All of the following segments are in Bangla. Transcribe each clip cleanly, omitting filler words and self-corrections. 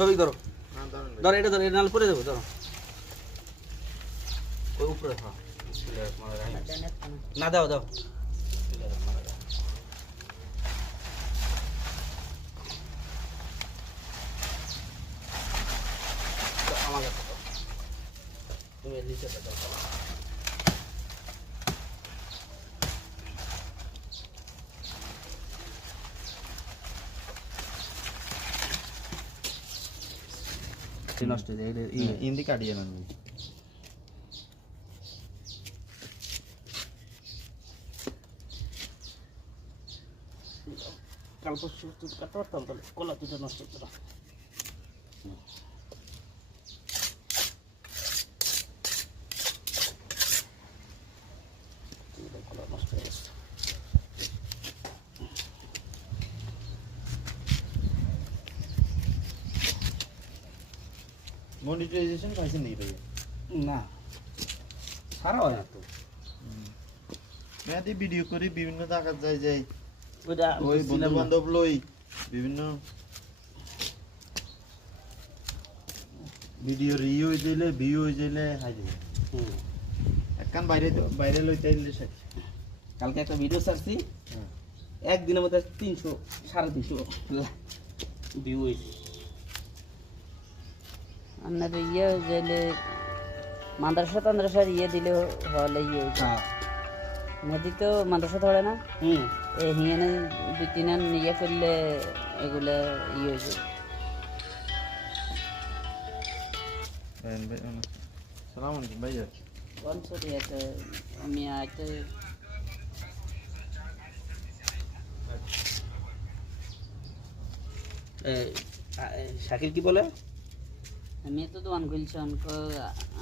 ছবি ধরো ধরো এটা ধরো এটা নাল পরে দেবো ধরো ওই উপরে হ্যাঁ না দাও দাও আমার কাছে দাও তুমি নিচে দাও নষ্ট হয়ে যায় ইন্দি কাটিয়ে নেন কাল পরশু কাটতে পারতাম তাহলে কলা দুটো নষ্ট হতো না কলা নষ্ট হয়ে গেছে মনিটাইজেশন পাইছেন নাকি ভাই না সারা হয় না তো মেয়াদি ভিডিও করি বিভিন্ন জায়গা যাই ওইটা ওই বন্ধু বান্ধব লই বিভিন্ন ভিডিও রিভিউ দিলে ভিউ দিলে হাই দিবে একখান বাইরে লই চাইলে শেষ কালকে একটা ভিডিও ছাড়ছি একদিনের মধ্যে 300 350 ভিউ হয়েছে আপনার ইয়ে যেলে মাদ্রাসা দিলে হলে ইয়ে নদী তো মাদ্রাসা ধরে না এই হিয়ানে 2-3 ইয়ে করলে এগুলো ইয়ে হয়ে যায় সালাম আলাইকুম ভাইয়া কোন ছোট একটা আমি আইতে শাকিল কি বলে আমি তো দোকান খুলছি অনকো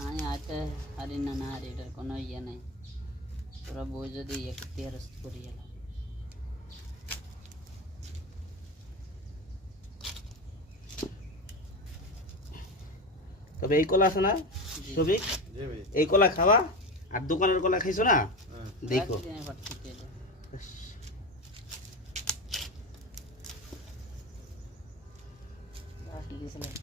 আমি আইতে হারি না হারি এটার কোনো ইয়ে নাই তোরা বই যদি ইয়ে করতে আরস্ত করি গেল তবে এই কলা আছে না ছবি এই কলা খাওয়া আর দোকানের কলা খাইছো না দেখো